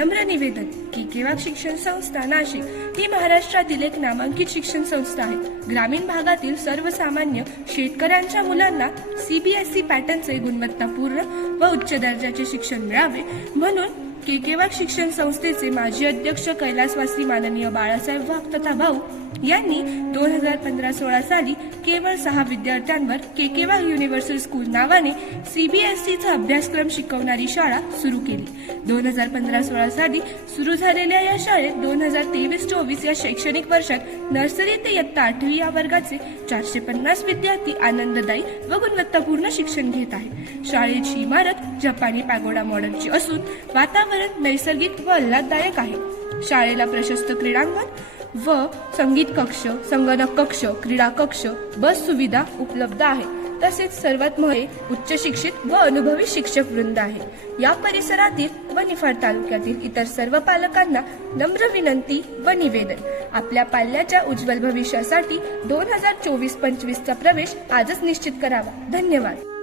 नम्र निवेदन की केवाग शिक्षण संस्था नाशिक ही महाराष्ट्रातील एक नामांकित शिक्षण संस्था आहे। ग्रामीण भागातील सर्वसामान्य शेतकऱ्यांच्या मुलांना CBSE पॅटर्नचे गुणवत्तापूर्ण व उच्च दर्जाचे शिक्षण मिळावे म्हणून केवाग शिक्षण संस्थेचे माजी अध्यक्ष कैलासवासी माननीय बाळासाहेब वाघ तथा भाऊ यांनी 2015-16 साली केवळ 6 विद्यार्थ्यांवर केवाग युनिव्हर्सल स्कूल नावाने CBSE चा अभ्यासक्रम शिकवणारी शाळा सुरू केली। 2015-16 साली सुरू झालेल्या या शाळेत 2023-24 या शैक्षणिक वर्षात नर्सरी ते इयत्ता 8वी या वर्गाचे 450 विद्यार्थी आनंददायी व गुणवत्तापूर्ण शिक्षण घेत आहेत। शाळेची इमारत जपानी पॅगोडा मॉडेलची असून वातावरण नैसर्गिक व आल्हाददायक आहे। शाळेला प्रशस्त क्रीडांगण व संगीत कक्ष, संगणक कक्ष, क्रीडा कक्ष, बस सुविधा उपलब्ध आहे। तसेच सर्वात महत्त्वाचे उच्च शिक्षित व अनुभवी शिक्षक वृंद आहे। या परिसरातील व निफाड तालुक्यातील इतर सर्व पालकांना नम्र विनंती व निवेदन, आपल्या पाल्याच्या उज्ज्वल भविष्यासाठी 2024-25 चा प्रवेश आजच निश्चित करावा। धन्यवाद।